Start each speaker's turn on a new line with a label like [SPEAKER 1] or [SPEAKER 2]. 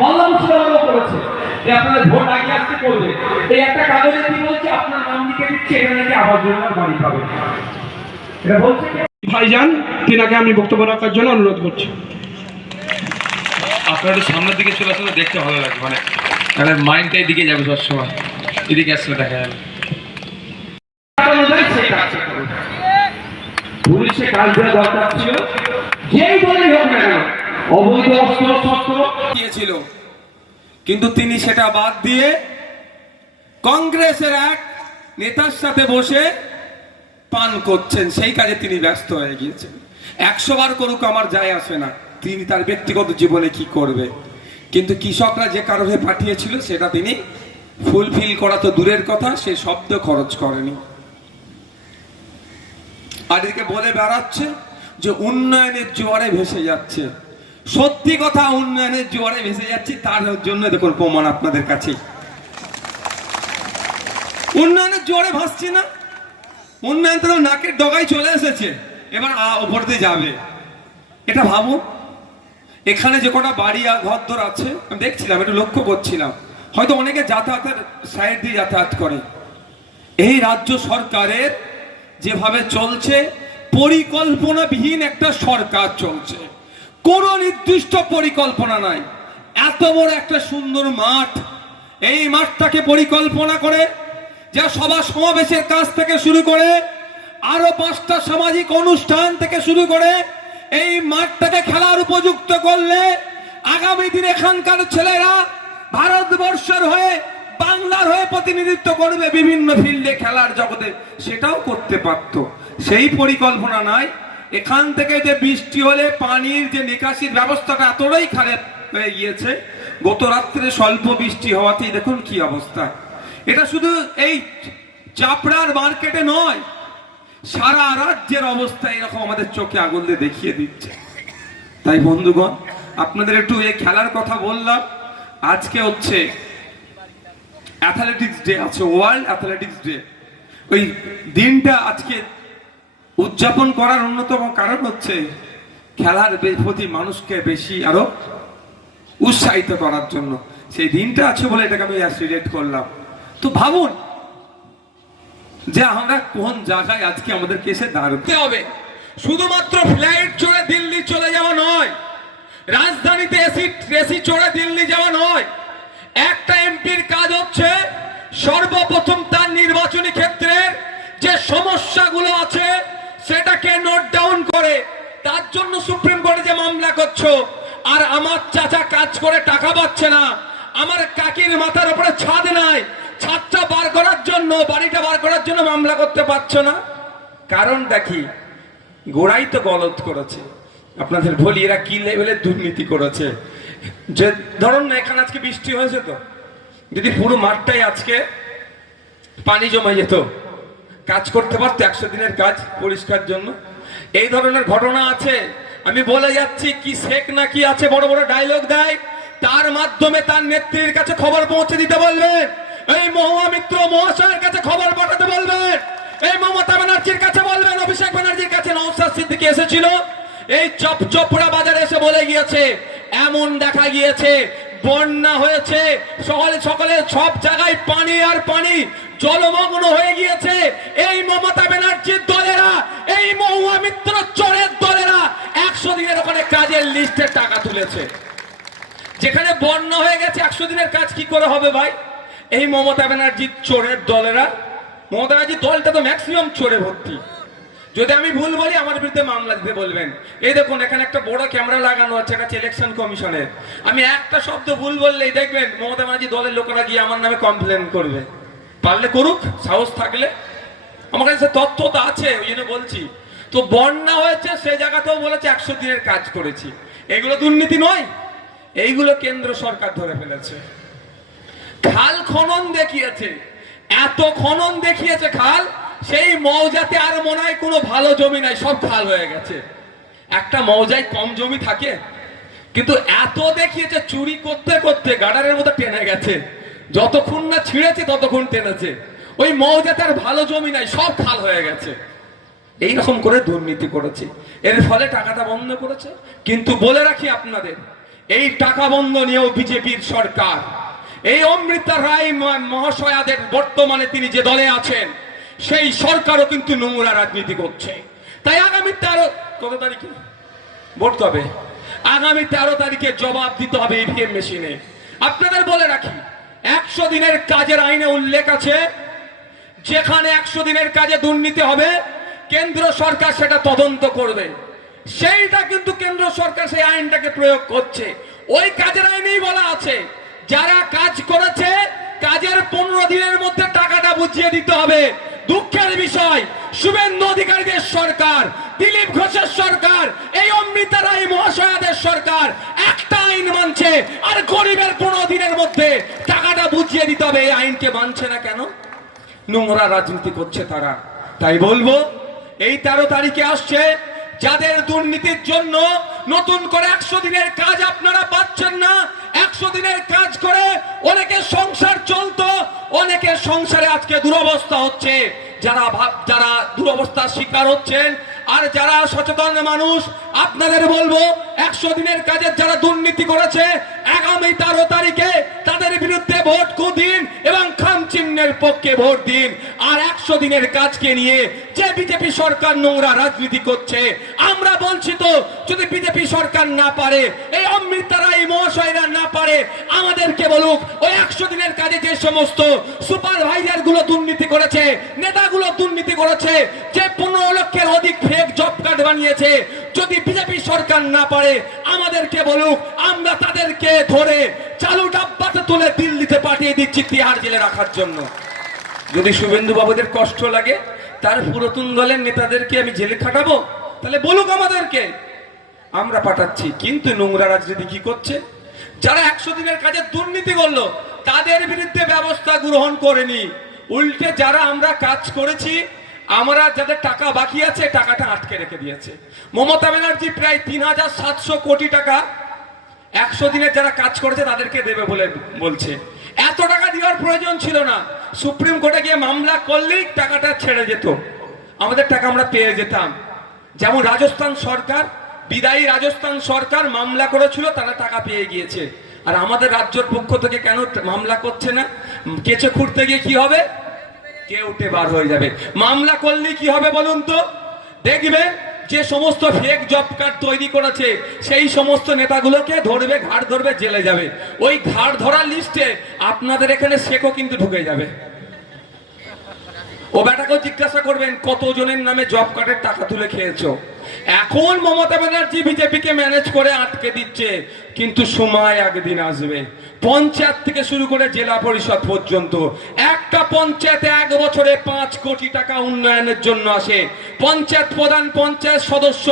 [SPEAKER 1] মোল্লা মুর্শিদাবাদও করেছে। যে আপনাদের ভোট আগে আসতে করবে এই একটা কাগজে কি বলছে? আপনার নাম লিখে দিচ্ছে এখানে নাকি আবাস যোজনার বাড়ি পাবে এটা বলছে
[SPEAKER 2] ভাইজান তিনাকে আমি বক্তব্য রাখার জন্য অনুরোধ করছি।
[SPEAKER 3] আপনার একটু সামনের দিকে চলে আসলে দেখতে ভালো লাগবে মানে তাহলে মাইন্ডটা এদিকে যাবে সবসময় এদিকে আসলে দেখা যাবে।
[SPEAKER 1] পুলিশে কাজ দেওয়া দরকার ছিল। যেই অবৈধ অস্ত্র
[SPEAKER 4] দিয়েছিল। কিন্তু তিনি সেটা বাদ দিয়ে কংগ্রেসের এক নেতার সাথে বসে পান করছেন। সেই কাজে তিনি ব্যস্ত হয়ে গিয়েছেন। একশো বার করুক আমার যায় আসে না। তিনি তার ব্যক্তিগত জীবনে কি করবে? কিন্তু কৃষকরা যে কারণে পাঠিয়েছিল, সেটা তিনি ফুলফিল করা তো দূরের কথা, সে শব্দ খরচ করেনি। আর এদিকে বলে বেড়াচ্ছে যে, উন্নয়নের জোয়ারে ভেসে যাচ্ছে। সত্যি কথা উন্নয়নের জোয়ারে ভেসে যাচ্ছি, তার জন্য দেখুন প্রমাণ আপনাদের কাছে। উন্নয়নের জোয়ারে ভাসছি না, উন্নয়ন তো নাকের ডগায় চলে এসেছে, এবার ওপর দিয়ে যাবে। এটা ভাবুন এখানে যে কটা বাড়ি আর ঘরদোর আছে, আমি দেখছিলাম, একটু লক্ষ্য করছিলাম। হয়তো অনেকে যাতায়াতের সাইড দিয়ে যাতায়াত করে। এই রাজ্য সরকারের যেভাবে চলছে, পরিকল্পনাবিহীন একটা সরকার চলছে। কোনো নির্দিষ্ট পরিকল্পনা নাই। এত বড় একটা সুন্দর মাঠ। এই মাঠটাকে পরিকল্পনা করে যা সভা সমাবেশের কাজ থেকে শুরু করে, আরও পাঁচটা সামাজিক অনুষ্ঠান থেকে শুরু করে, এই মাঠটাকে খেলার উপযুক্ত করলে আগামী দিন এখানকার ছেলেরা ভারতবর্ষের হয়ে, বাংলার হয়ে প্রতিনিধিত্ব করবে বিভিন্ন ফিল্ডে খেলার জগতে। সেটাও করতে পারত। সেই পরিকল্পনা নাই। এখান থেকে যে বৃষ্টি হলে পানির যে নিকাশির ব্যবস্থাটা এতটাই খারাপ হয়ে গিয়েছে, গত রাত্রে স্বল্প বৃষ্টি হওয়াতেই দেখুন কি অবস্থা। এটা শুধু এই চাপড়ার মার্কেটে নয়, সারা রাজ্যের অবস্থা এরকম আমাদের চোখে আগুন দিয়ে দেখিয়ে দিচ্ছে। তাই বন্ধুগণ, আপনাদের একটু এই খেলার কথা বললাম। আজকে হচ্ছে অ্যাথলেটিক্স ডে আছে ওয়ার্ল্ড অ্যাথলেটিক্স ডে ওই দিনটা আজকে উদযাপন করার অন্যতম কারণ হচ্ছে খেলার প্রতি মানুষকে বেশি আরও উৎসাহিত করার জন্য। সেই দিনটা আছে বলে এটাকে আমি সিলেক্ট করলাম। তো ভাবুন যে আমরা কোন জায়গায় আজকে আমাদেরকে এসে দাঁড়াতে হবে। শুধুমাত্র ফ্লাইট চড়ে দিল্লি চলে যাওয়া নয়, রাজধানীতে এসি এসি চড়ে দিল্লি যাওয়া নয়, একটা এমপির কাজ হচ্ছে সর্বপ্রথম তার নির্বাচনী ক্ষেত্রে যে সমস্যাগুলো আছে সেটাকে নোট ডাউন করে তার জন্য সুপ্রিম কোর্টে যে মামলা করছ, আর আমার চাচা কাজ করে টাকা পাচ্ছে না, আমার কাকির মাথার উপরে ছাদ নাই, ছাদটা বার করার জন্য, বাড়িটা বার করার জন্য মামলা করতে পারছ না? কারণ দেখি গোড়াই তো গলত করেছে। আপনাদের বলি এরা কি লেভেলে দুর্নীতি করেছে? যে ধরুন না, এখানে আজকে বৃষ্টি হয়েছে তো। যদি পুরো মাঠটাই আজকে পানি জমে যেত কাজ করতে পারতো, একশো দিনের কাজ পরিষ্কার জন্য। এই ধরনের ঘটনা আছে। আমি বলে যাচ্ছি, কি শেখ না কি আছে, বড় বড় ডায়লগ দেয়, তার মাধ্যমে তার নেত্রীর কাছে খবর পৌঁছে দিতে বলবেন এই মহুয়া মিত্র মহাশয়ের কাছে খবর পাঠাতে বলবেন এই মমতা ব্যানার্জির কাছে বলবেন অভিষেক ব্যানার্জির কাছে নৌসাদ সিদ্দিকি এসেছিল। এই চপ চপড়া বাজারে এসে বলে গিয়েছে, এমন দেখা গিয়েছে, বন্যা হয়েছে, সকলে সকলে সব জায়গায় পানি আর পানি জলমগ্ন হয়ে গিয়েছে। এই মমতা ব্যানার্জির দলেরা, এই মহুয়া মিত্র চোরের দলেরা একশো দিনের ওখানে কাজের লিস্টে টাকা তুলেছে। যেখানে বন্যা হয়ে গেছে, একশো দিনের কাজ কি করে হবে ভাই? এই মমতা ব্যানার্জির চোরের দলেরা, মমতা ব্যানার্জির দলটা তো ম্যাক্সিমাম চোরে ভর্তি। যদি আমি ভুল বলি, আমার বিরুদ্ধে মামলা দিতে বলবেন। এই দেখুন, এখানে একটা বড় ক্যামেরা লাগানো আছে, এটা ইলেকশন কমিশনের আমি একটা শব্দ ভুল বললেই দেখবেন, মমতা ব্যানার্জি দলের লোকেরা গিয়ে আমার নামে কমপ্লেন করবে। পারলে করুক, সাহস থাকলে। আমার কাছে তথ্য তো আছে, ওই জন্য বলছি। তো বন্যা হয়েছে, সে জায়গাতেও বলেছে একশো দিনের কাজ করেছি। এগুলো দুর্নীতি নয়, এইগুলো কেন্দ্র সরকার ধরে ফেলেছে। খাল খনন দেখিয়েছে, এত খনন দেখিয়েছে খাল, সেই মৌজাতে আর মনে হয় কোনো ভালো জমি নাই, সব খাল হয়ে গেছে। একটা মৌজায় কম জমি থাকে, কিন্তু এত দেখিয়েছে, চুরি করতে করতে গাডারের মতো টেনে গেছে। যতক্ষণ না ছিঁড়েছে, ততক্ষণ টেনেছে। ওই মৌজাতে আর ভালো জমি নাই, সব খাল হয়ে গেছে। এই রকম করে দুর্নীতি করেছে। এর ফলে টাকাটা বন্ধ করেছে। কিন্তু বলে রাখি আপনাদের, এই টাকা বন্ধ নিয়েও বিজেপির সরকার। এই অমৃতা রায় মহাশয়াদের বর্তমানে তিনি যে দলে আছেন, সেই সরকারও কিন্তু নোংরা রাজনীতি করছে। তাই আগামী তেরো, কত তারিখে? ভোট কবে? আগামী তেরো তারিখে জবাব দিতে হবে ইভিএম মেশিনে। আপনাদের বলে রাখি একশো দিনের কাজের আইনে উল্লেখ আছে, যেখানে একশো দিনের কাজে দুর্নীতি হবে, কেন্দ্র সরকার সেটা তদন্ত করবে। সেইটা কিন্তু কেন্দ্র সরকার সেই আইনটাকে প্রয়োগ করছে। ওই কাজের আইনেই বলা আছে, যারা কাজ করেছে, কাজের পনেরো দিনের মধ্যে টাকাটা বুঝিয়ে দিতে হবে। দুঃখের বিষয়, শুভেন্দু অধিকারীদের সরকার, দিলীপ ঘোষের সরকার, এই অমৃতা রায় মহাশয়াদের সরকার একটা আইন মানছে। আর গরিবের পনেরো দিনের মধ্যে টাকাটা বুঝিয়ে দিতে হবে, এই আইনকে মানছে না কেন? নোংরা রাজনীতি করছে তারা। তাই বলব, এই তেরো তারিখে আসছে, যাদের দুর্নীতির জন্য নতুন করে একশো দিনের কাজ আপনারা পাচ্ছেন না, একশো দিনের কাজ করে অনেকে সংসার চলতো, অনেকের সংসারে আজকে দুরবস্থা হচ্ছে। যারা যারা দুরবস্থার শিকার হচ্ছেন আর যারা সচেতন মানুষ, আপনাদের বলব, একশো দিনের কাজের যারা দুর্নীতি করেছে, আগামী তেরো তারিখে তাদের বিরুদ্ধে ভোট দিন এবং খাম চিহ্নের পক্ষে ভোট দিন। আর একশো দিনের কাজকে নিয়ে যে বিজেপি সরকার নোংরা রাজনীতি করছে, আমরা বলছি তো, যদি বিজেপি সরকার না পারে, এই অমৃতারা, এই মহাশয়রা না পারে, আমাদেরকে বলুক, ওই একশো দিনের কাজে যে সমস্ত সুপারভাইজারগুলো দুর্নীতি করেছে, নেতাগুলো দুর্নীতি করেছে, যে পনেরো লক্ষের অধিক বানিয়েছে যদি বিজেপি সরকার না পারে, আমাদেরকে বলুক, আমরা তাদেরকে ধরে চালু ডাব্বাতে তুলে দিল্লিতে পাঠিয়ে দিচ্ছি তিহার জেলে রাখার জন্য। যদি শুভেন্দু বাবুদের কষ্ট লাগে, তার পুরাতন দলের নেতাদেরকে আমি জেলে খাটাবো? তাহলে বলুক আমাদেরকে। আমরা পাঠাচ্ছি, কিন্তু নোংরা রাজনীতি কি করছে? যারা একশো দিনের কাজে দুর্নীতি করল, তাদের বিরুদ্ধে ব্যবস্থা গ্রহণ করেনি। উল্টে যারা আমরা কাজ করেছি আমরা যাদের টাকা বাকি আছে, টাকাটা আটকে রেখে দিয়েছে। মমতা ব্যানার্জি প্রায় তিন হাজার সাতশো কোটি টাকা একশো দিনের যারা কাজ করেছে, তাদেরকে দেবে বলে বলছে। এত টাকা দেওয়ার প্রয়োজন ছিল না। সুপ্রিম কোর্টে গিয়ে মামলা করলেই টাকাটা ছেড়ে যেত। আমাদের টাকা আমরা পেয়ে যেতাম। যেমন রাজস্থান সরকার, বিদায়ী রাজস্থান সরকার মামলা করেছিল, তারা টাকা পেয়ে গিয়েছে। আর আমাদের রাজ্যের পক্ষ থেকে কেন মামলা করছে না? কেঁচে খুঁড়তে গিয়ে কি হবে? কে উঠে বার হয়ে যাবে? মামলা করলে কি হবে বলুন তো? দেখবে যে সমস্ত ফেক জব কার্ড তৈরি করেছে, সেই সমস্ত নেতাগুলোকে ধরবে, ঘাড় ধরবে, জেলে যাবে। ওই ঘাড় ধরার লিস্টে আপনাদের এখানে শেখও কিন্তু ঢুকে যাবে। ও বেটাকেও জিজ্ঞাসা করবেন, কতজনের নামে জব কার্ডের টাকা তুলে খেয়েছো? এখন মমতা ব্যানার্জি বিজেপিকে ম্যানেজ করে আটকে দিচ্ছে, কিন্তু সময় একদিন আসবে। পঞ্চায়েত থেকে শুরু করে জেলা পরিষদ পর্যন্ত। একটা পঞ্চায়েতে এক বছরে পাঁচ কোটি টাকা উন্নয়নের জন্য আসে। পঞ্চায়েত প্রধান, পঞ্চায়েত সদস্য